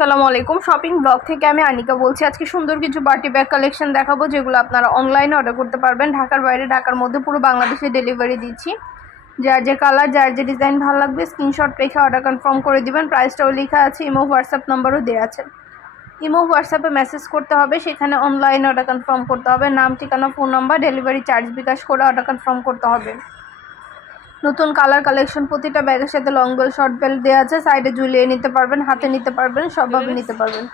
আসসালামু আলাইকুম। Shopping blog থেকে আমি আনিকা বলছি। আজকে সুন্দর কিছু পার্টি ব্যাগ কালেকশন দেখাবো, যেগুলো আপনারা অনলাইনে অর্ডার করতে পারবেন। ঢাকার বাইরে, ঢাকার মধ্যে পুরো বাংলাদেশে ডেলিভারি দিচ্ছি। যার যে কালার, যার যে ডিজাইন ভালো লাগবে স্ক্রিনশট রেখে অর্ডার কনফার্ম করে দিবেন। প্রাইসটাও লেখা আছে, ইমো হোয়াটসঅ্যাপ নাম্বারও দেওয়া আছে। ইমো হোয়াটসঅ্যাপে মেসেজ করতে হবে, সেখানে অনলাইনে অর্ডার কনফার্ম করতে হবে। নাম, ঠিকানা, phone number, delivery charge bKash করে অর্ডার কনফার্ম করতে হবে। নতুন কালার কালেকশন, প্রতিটা ব্যাগের সাথে লং বেল শর্ট বেল দেওয়া আছে। সাইডে ঝুলিয়ে নিতে পারবেন, হাতে নিতে পারবেন, সবভাবে নিতে পারবেন।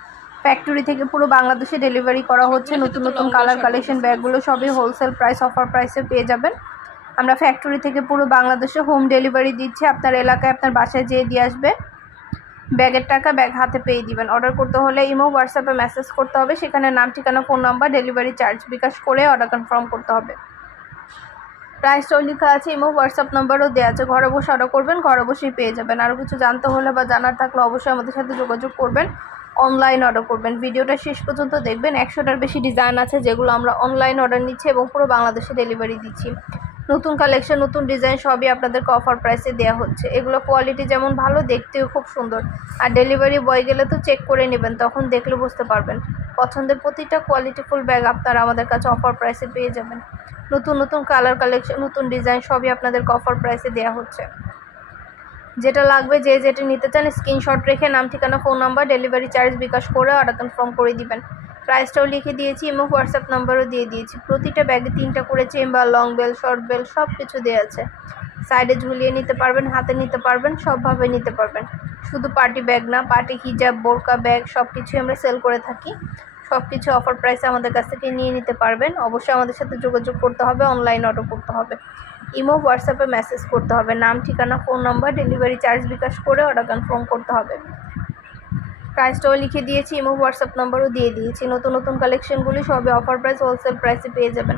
ফ্যাক্টরি থেকে পুরো বাংলাদেশে ডেলিভারি করা হচ্ছে। নতুন নতুন কালার কালেকশন ব্যাগগুলো সবই হোলসেল প্রাইস, অফার প্রাইসে পেয়ে যাবেন। আমরা ফ্যাক্টরি থেকে পুরো বাংলাদেশে হোম ডেলিভারি দিচ্ছি। আপনার এলাকায়, আপনার বাসায় যেয়ে দিয়ে আসবে। ব্যাগের টাকা ব্যাগ হাতে পেয়ে দিবেন। অর্ডার করতে হলে ইমো হোয়াটসঅ্যাপে মেসেজ করতে হবে, সেখানে নাম, ঠিকানা, phone number, delivery charge bKash করে অর্ডার কনফার্ম করতে হবে। প্রাইসটাও লেখা আছে, ইমো হোয়াটসঅ্যাপ নাম্বারও দেওয়া আছে। ঘরে বসে অর্ডার করবেন, ঘরে বসেই পেয়ে যাবেন। আরও কিছু জানতে হলে বা জানার থাকলে অবশ্যই আমাদের সাথে যোগাযোগ করবেন। অনলাইন অর্ডার করবেন, ভিডিওটা শেষ পর্যন্ত দেখবেন। 100টার বেশি ডিজাইন আছে, যেগুলো আমরা অনলাইন অর্ডার নিচ্ছি এবং পুরো বাংলাদেশে ডেলিভারি দিচ্ছি। নতুন কালেকশন, নতুন ডিজাইন সবই আপনাদেরকে অফার প্রাইসে দেওয়া হচ্ছে। এগুলো কোয়ালিটি যেমন ভালো, দেখতেও খুব সুন্দর। আর ডেলিভারি বয় গেলে তো চেক করে নেবেন, তখন দেখলে বুঝতে পারবেন। পছন্দের প্রতিটা কোয়ালিটিফুল ব্যাগ আপনারা আমাদের কাছে অফার প্রাইসে পেয়ে যাবেন। নতুন নতুন কালার কালেকশন, নতুন ডিজাইন সবই আপনাদেরকে অফার প্রাইসে দেওয়া হচ্ছে। যেটা লাগবে, যে যেটা নিতে চান স্ক্রিনশট রেখে নাম, ঠিকানা, phone number, delivery charge bKash করে অর্ডার কনফার্ম করে দিবেন। প্রাইসটাও লিখে দিয়েছি, ইমো হোয়াটসঅ্যাপ নাম্বারও দিয়ে দিয়েছি। প্রতিটা ব্যাগে 3টা করে chamber, long belt, short belt সব কিছু দেওয়া আছে। সাইডে ঝুলিয়ে নিতে পারবেন, হাতে নিতে পারবেন, সবভাবে নিতে পারবেন। শুধু পার্টি ব্যাগ না, পার্টি হিজাব, বোরকা ব্যাগ সব কিছুই আমরা সেল করে থাকি। সব কিছু অফার প্রাইসে আমাদের কাছ থেকে নিয়ে নিতে পারবেন। অবশ্যই আমাদের সাথে যোগাযোগ করতে হবে, অনলাইন অর্ডার করতে হবে। ইমো হোয়াটসঅ্যাপে মেসেজ করতে হবে, নাম, ঠিকানা, phone number, delivery charge bKash করে অর্ডার কনফার্ম করতে হবে। প্রাইসটাও লিখে দিয়েছি, ইমো হোয়াটসঅ্যাপ নাম্বারও দিয়ে দিয়েছি। নতুন নতুন কালেকশনগুলি সবই অফার প্রাইস, হোলসেল প্রাইসে পেয়ে যাবেন।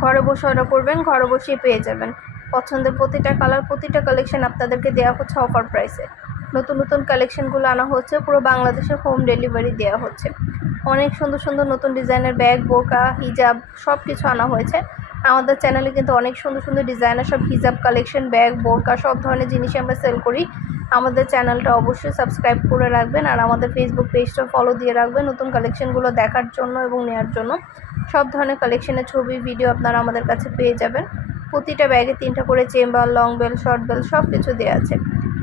ঘরে বসে অর্ডার করবেন, ঘরে বসেই পেয়ে যাবেন। পছন্দের প্রতিটা কালার, প্রতিটা কালেকশন আপনাদেরকে দেওয়া হচ্ছে অফার প্রাইসে। নতুন নতুন কালেকশনগুলো আনা হচ্ছে, পুরো বাংলাদেশে হোম ডেলিভারি দেওয়া হচ্ছে। অনেক সুন্দর সুন্দর নতুন ডিজাইনের ব্যাগ, বোরকা, হিজাব সব কিছু আনা হয়েছে। আমাদের চ্যানেলে কিন্তু অনেক সুন্দর সুন্দর ডিজাইনের সব হিজাব কালেকশন, ব্যাগ, বোরকা সব ধরনের জিনিসই আমরা সেল করি। আমাদের চ্যানেলটা অবশ্যই সাবস্ক্রাইব করে রাখবেন, আর আমাদের ফেসবুক পেজটা ফলো দিয়ে রাখবেন নতুন কালেকশনগুলো দেখার জন্য এবং নেওয়ার জন্য। সব ধরনের কালেকশনের ছবি, ভিডিও আপনারা আমাদের কাছে পেয়ে যাবেন। প্রতিটা ব্যাগে 3টা করে chamber, long belt, short belt সব কিছু দেওয়া আছে।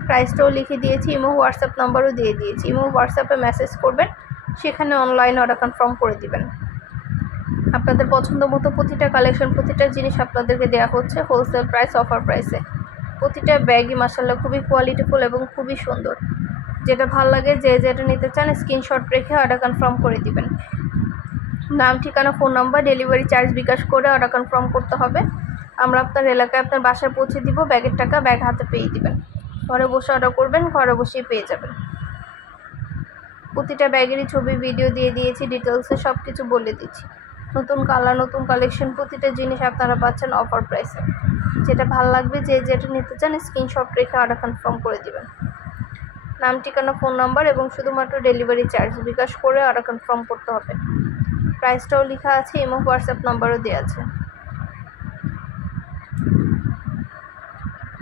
প্রাইসটাও লিখে দিয়েছি, ইমো হোয়াটসঅ্যাপ নাম্বারও দিয়ে দিয়েছি। ইমো হোয়াটসঅ্যাপে মেসেজ করবেন, সেখানে অনলাইন অর্ডার কনফার্ম করে দিবেন। আপনাদের পছন্দ মতো প্রতিটা কালেকশন, প্রতিটা জিনিস আপনাদেরকে দেওয়া হচ্ছে হোলসেল প্রাইস, অফার প্রাইসে। প্রতিটা ব্যাগই মাশাআল্লাহ খুবই কোয়ালিটিফুল এবং খুবই সুন্দর। যেটা ভালো লাগে, যে যেটা নিতে চান স্ক্রিনশট রেখে অর্ডার কনফার্ম করে দিবেন। নাম, ঠিকানা, phone number, delivery charge bKash করে অর্ডার কনফার্ম করতে হবে। আমরা আপনার এলাকায়, আপনার বাসায় পৌঁছে দিব। ব্যাগের টাকা ব্যাগ হাতে পেয়ে দিবেন। ঘরে বসে অর্ডার করবেন, ঘরে বসেই পেয়ে যাবেন। প্রতিটা ব্যাগেরই ছবি, ভিডিও দিয়ে দিয়েছি, ডিটেলসে সব কিছু বলে দিচ্ছি। নতুন কালার, নতুন কালেকশন, প্রতিটা জিনিস আপনারা পাচ্ছেন অফার প্রাইসে। যেটা ভালো লাগবে, যে যেটা নিতে চান স্ক্রিনশট রেখে অর্ডার কনফার্ম করে দিবেন। নাম, ঠিকানা, ফোন নাম্বার এবং শুধুমাত্র ডেলিভারি চার্জ বিকাশ করে অর্ডার কনফার্ম করতে হবে। প্রাইসটাও লেখা আছে, ইমো হোয়াটসঅ্যাপ নাম্বারও দেওয়া আছে।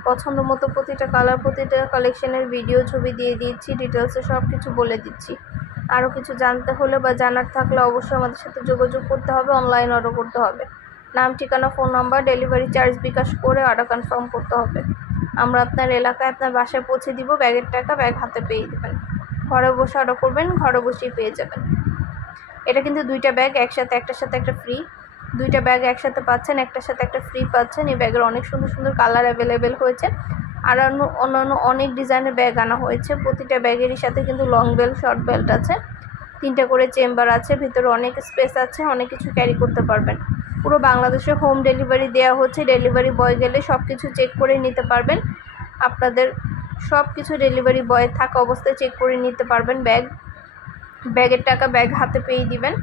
পছন্দ মতো প্রতিটা কালার, প্রতিটা কালেকশনের ভিডিও, ছবি দিয়ে দিচ্ছি, ডিটেলসে সব কিছু বলে দিচ্ছি। আরও কিছু জানতে হলে বা জানার থাকলে অবশ্যই আমাদের সাথে যোগাযোগ করতে হবে, অনলাইন অর্ডার করতে হবে। নাম, ঠিকানা, phone number, delivery charge bKash করে অর্ডার কনফার্ম করতে হবে। আমরা আপনার এলাকায়, আপনার বাসায় পৌঁছে দিব। ব্যাগের টাকা ব্যাগ হাতে পেয়ে দেবেন। ঘরে বসে অর্ডার করবেন, ঘরে বসেই পেয়ে যাবেন। এটা কিন্তু 2টা ব্যাগ একসাথে, একটার সাথে একটা ফ্রি। 2টা ব্যাগ একসাথে পাচ্ছেন, একটার সাথে একটা ফ্রি পাচ্ছেন। এই ব্যাগের অনেক সুন্দর সুন্দর কালার অ্যাভেলেবেল হয়েছে। আর অন্যান্য অনেক ডিজাইনের ব্যাগ আনা হয়েছে। প্রতিটা ব্যাগেরই সাথে কিন্তু লং বেল্ট, শর্ট বেল্ট আছে। 3টা করে চেম্বার আছে, ভিতরে অনেক স্পেস আছে, অনেক কিছু ক্যারি করতে পারবেন। পুরো বাংলাদেশে হোম ডেলিভারি দেওয়া হচ্ছে। ডেলিভারি বয় গেলে সব কিছু চেক করে নিতে পারবেন। আপনাদের সব কিছু ডেলিভারি বয় থাকা অবস্থায় চেক করে নিতে পারবেন। ব্যাগের টাকা ব্যাগ হাতে পেয়ে দিবেন।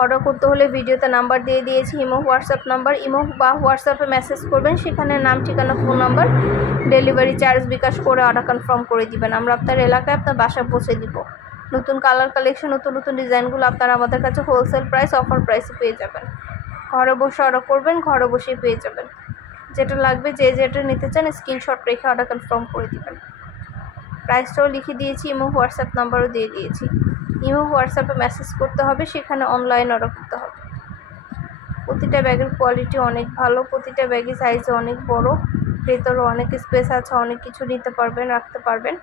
অর্ডার করতে হলে ভিডিওতে নাম্বার দিয়ে দিয়েছি, ইমো হোয়াটসঅ্যাপ নাম্বার। ইমো বা হোয়াটসঅ্যাপে মেসেজ করবেন, সেখানে নাম, ঠিকানা, phone number, delivery charge bKash করে অর্ডার কনফার্ম করে দিবেন। আমরা আপনার এলাকায়, আপনার বাসায় পৌঁছে দিব। নতুন কালার কালেকশন, নতুন নতুন ডিজাইনগুলো আপনারা আমাদের কাছে হোলসেল প্রাইস, অফার প্রাইসে পেয়ে যাবেন। ঘরে বসে অর্ডার করবেন, ঘরে বসেই পেয়ে যাবেন। যেটা লাগবে, যে যেটা নিতে চান স্ক্রিনশট রেখে অর্ডার কনফার্ম করে দিবেন। প্রাইসটাও লিখে দিয়েছি, ইমো হোয়াটসঅ্যাপ নাম্বারও দিয়ে দিয়েছি। ইমো হোয়াটসঅ্যাপে মেসেজ করতে হবে, সেখানে অনলাইন অর্ডার করতে হবে। প্রতিটা ব্যাগের কোয়ালিটি অনেক ভালো, প্রতিটা ব্যাগের সাইজে অনেক বড়, ভেতরে অনেক স্পেস আছে, অনেক কিছু নিতে পারবেন, রাখতে পারবেন।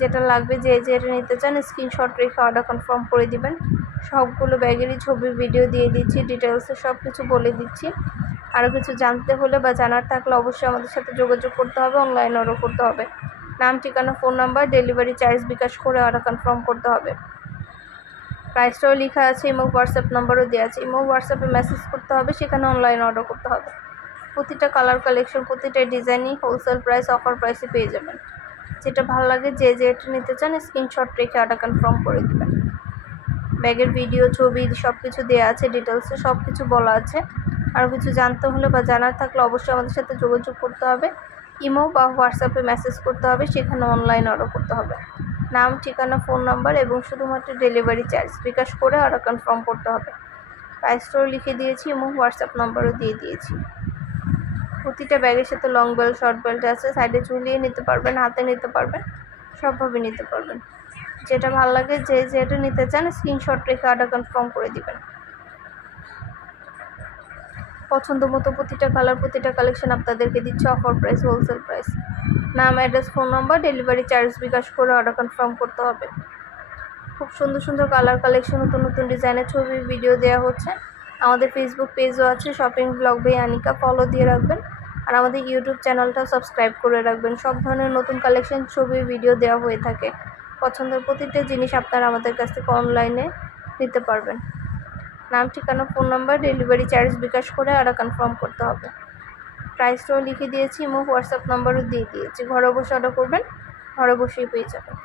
যেটা লাগবে যে যেটা নিতে চান স্ক্রিনশট রেখে অর্ডার কনফার্ম করে দিবেন। সবগুলো ব্যাগেরই ছবি ভিডিও দিয়ে দিচ্ছি, ডিটেলসে সব কিছু বলে দিচ্ছি। আরও কিছু জানতে হলে বা জানার থাকলে অবশ্যই আমাদের সাথে যোগাযোগ করতে হবে, অনলাইন অর্ডার করতে হবে। নাম, ঠিকানা, phone number, delivery charge bKash করে অর্ডার কনফার্ম করতে হবে। প্রাইসটাও লেখা আছে, ইমো হোয়াটসঅ্যাপ নাম্বারও দেওয়া আছে। ইমো হোয়াটসঅ্যাপে মেসেজ করতে হবে, সেখানে অনলাইন অর্ডার করতে হবে। প্রতিটা কালার কালেকশন, প্রতিটা ডিজাইনই হোলসেল প্রাইস, অফার প্রাইসে পেয়ে যাবেন। যেটা ভালো লাগে যে যেটা নিতে চান স্ক্রিনশট রেখে অর্ডার কনফার্ম করে দেবেন। ব্যাগের ভিডিও, ছবি সব কিছু দেওয়া আছে, ডিটেলসে সব কিছু বলা আছে। আরও কিছু জানতে হলে বা জানার থাকলে অবশ্যই আমাদের সাথে যোগাযোগ করতে হবে, ইমো বা হোয়াটসঅ্যাপে মেসেজ করতে হবে, সেখানে অনলাইন অর্ডার করতে হবে। নাম, ঠিকানা, ফোন নাম্বার এবং শুধুমাত্র ডেলিভারি চার্জ বিকাশ করে অর্ডার কনফার্ম করতে হবে। প্রাইসটাও লিখে দিয়েছি, ইমো হোয়াটসঅ্যাপ নাম্বারও দিয়ে দিয়েছি। প্রতিটা ব্যাগের সাথে লং বেল্ট, শর্ট বেল্ট আছে, সাইডে ঝুলিয়ে নিতে পারবেন, হাতে নিতে পারবেন, সবভাবে নিতে পারবেন। যেটা ভালো লাগে যে যেটা নিতে চান স্ক্রিনশট রেখে অর্ডার কনফার্ম করে দিবেন। পছন্দ মতো প্রতিটা কালার, প্রতিটা কালেকশন আপনাদেরকে দিচ্ছে অফার প্রাইস, হোলসেল প্রাইস। নাম, address, phone number, delivery charge bKash করে অর্ডার কনফার্ম করতে হবে। খুব সুন্দর সুন্দর কালার কালেকশন, নতুন নতুন ডিজাইনের ছবি ভিডিও দেওয়া হচ্ছে। আমাদের ফেসবুক পেজও আছে, shopping blog by Anika, follow দিয়ে রাখবেন। আর আমাদের ইউটিউব চ্যানেলটাও সাবস্ক্রাইব করে রাখবেন। সব ধরনের নতুন কালেকশন, ছবি, ভিডিও দেওয়া হয়ে থাকে। পছন্দের প্রতিটা জিনিস আপনারা আমাদের কাছ থেকে অনলাইনে নিতে পারবেন। নাম, ঠিকানা, phone number, delivery charge bKash করে অর্ডার কনফার্ম করতে হবে। প্রাইসটাও লিখে দিয়েছি, ইমো হোয়াটসঅ্যাপ নাম্বারও দিয়ে দিয়েছি। ঘরে বসে অর্ডার করবেন, ঘরে বসেই পেয়ে যাবেন।